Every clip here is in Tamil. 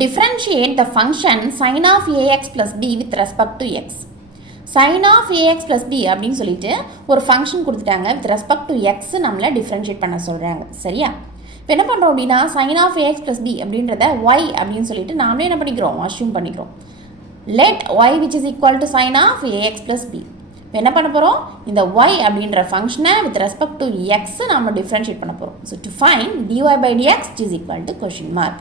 Differentiate the function sin of ax plus b with respect to x. Sin of ax plus b அப்படின்னு சொல்லிட்டு ஒரு ஃபங்க்ஷன் கொடுத்துட்டாங்க with respect to x நம்மளை டிஃப்ரென்ஷியேட் பண்ண சொல்கிறாங்க. சரியா? இப்போ என்ன பண்ணுறோம் அப்படின்னா sin of ax plus b அப்படின்றத y அப்படின்னு சொல்லிட்டு நாமளே என்ன பண்ணிக்கிறோம், அஷ்யூம் பண்ணிக்கிறோம். Let y which is equal to sin of ax plus b. இப்போ என்ன பண்ண போகிறோம், இந்த y அப்படின்ற ஃபங்க்ஷனை with respect to x நம்ம டிஃப்ரென்ஷியேட் பண்ண போகிறோம். So to find dy by dx is equal to question mark.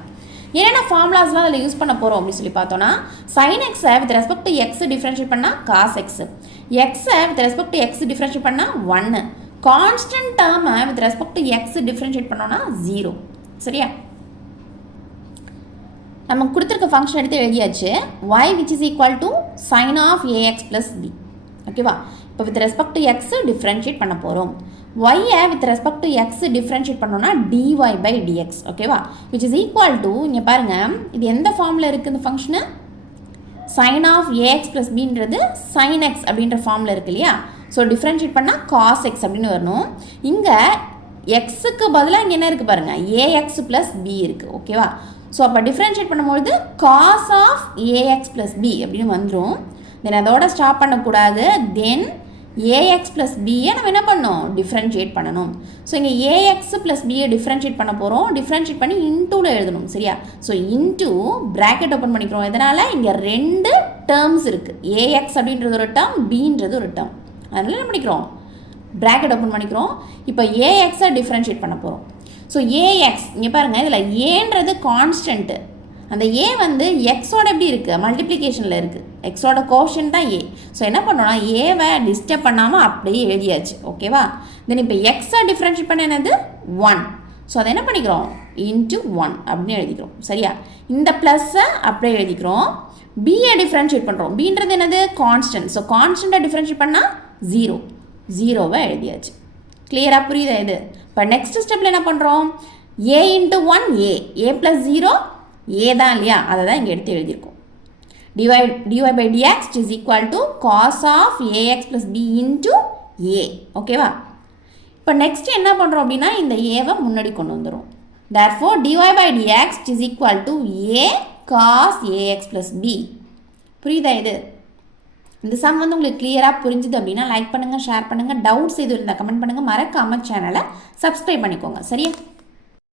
என்னென்ன ஃபார்முலாஸ்லாம் அதில் யூஸ் பண்ண போகிறோம் அப்படின்னு சொல்லி பார்த்தோன்னா, சைன் எக்ஸை with respect to X differentiate பண்ணால் காஸ் எக்ஸு, எக்ஸை with respect to X differentiate பண்ணால் 1, கான்ஸ்டன்ட் டேர்மை with respect to X differentiate பண்ணோன்னா 0. சரியா? நம்ம கொடுத்துருக்க ஃபங்க்ஷன் எடுத்து எழுதியாச்சு. y which is equal to sin of ax plus b. ஓகேவா? இப்போ with respect to X differentiate பண்ண போகிறோம். y with respect to x differentiate பண்ணோம்னா dy by dx. ஓகேவா? which is equal to, இங்கே பாருங்க, இது எந்த ஃபார்மில் இருக்குது இந்த function, sin of ax plus bன்றது sin x அப்படின்ற ஃபார்மில் இருக்கு இல்லையா? ஸோ டிஃப்ரென்ஷியேட் பண்ணால் cos x அப்படின்னு வரணும். இங்கே எக்ஸுக்கு பதிலாக இங்கே என்ன இருக்குது பாருங்கள், ax plus b இருக்குது. ஓகேவா? ஸோ அப்போ டிஃப்ரென்ஷியேட் பண்ணும்பொழுது cos of ax plus b அப்படின்னு வந்துடும். தென் அதோட ஸ்டாப் பண்ணக்கூடாது. தென் ax plus bயை நம்ம என்ன பண்ணணும், டிஃப்ரென்ஷியேட் பண்ணணும். ஸோ இங்கே ax plus bயை டிஃப்ரென்ஷியேட் பண்ண போகிறோம். டிஃப்ரென்ஷியேட் பண்ணி இன்டூவில் எழுதணும். சரியா? ஸோ இன்டூ ப்ராக்கெட் ஓப்பன் பண்ணிக்கிறோம். இதனால் இங்கே 2 டேர்ம்ஸ் இருக்குது. ax அப்படின்றது ஒரு டேர்ம், bன்றது ஒரு டேர்ம். அதனால் என்ன பண்ணிக்கிறோம், ப்ராக்கெட் ஓப்பன் பண்ணிக்கிறோம். இப்போ ax-ஐ டிஃப்ரென்ஷியேட் பண்ண போகிறோம். ஸோ ax இங்கே பாருங்கள், இதில் ஏன்றது கான்ஸ்டன்ட்டு. அந்த ஏ வந்து எக்ஸோட எப்படி இருக்குது, மல்டிப்ளிகேஷனில் இருக்குது. எக்ஸோட கோஷன் தான் ஏ. ஸோ என்ன பண்ணோன்னா ஏவை டிஸ்டர்ப் பண்ணாமல் அப்படியே எழுதியாச்சு. ஓகேவா? தென் இப்போ எக்ஸை டிஃப்ரென்ஷியேட் பண்ண என்னது 1. ஸோ அதை என்ன பண்ணிக்கிறோம், இன்ட்டு 1 அப்படின்னு எழுதிக்கிறோம். சரியா? இந்த ப்ளஸ்ஸை அப்படியே எழுதிக்கிறோம். பியை டிஃப்ரென்ஷியேட் பண்ணுறோம். பின்றது என்னது, கான்ஸ்டன்ட். ஸோ கான்ஸ்டண்ட்டை டிஃப்ரென்ஷியேட் பண்ணால் 0. 0வை எழுதியாச்சு. கிளியராக புரியுதா இது? இப்போ நெக்ஸ்ட் ஸ்டெப்பில் என்ன பண்ணுறோம், ஏ இன்ட்டு 1 ஏ ப்ளஸ் 0 ஏ தான் இல்லையா, அதை தான் இங்கே எடுத்து எழுதியிருக்கோம். dy by dx is equal to cos of ax plus b into a. ஓகேவா? இப்போ நெக்ஸ்ட் என்ன பண்ணுறோம் அப்படின்னா, இந்த ஏவை முன்னாடி கொண்டு வந்துடும். therefore dy by dx is equal to a cos ax plus b. புரியுதா இது? இந்த சம் வந்து உங்களுக்கு கிளியராக புரிஞ்சுது அப்படின்னா லைக் பண்ணுங்கள், ஷேர் பண்ணுங்கள். டவுட்ஸ் எதுவும் இருந்தால் கமெண்ட் பண்ணுங்கள். மறக்காமல் சேனலை சப்ஸ்கிரைப் பண்ணிக்கோங்க. சரியா?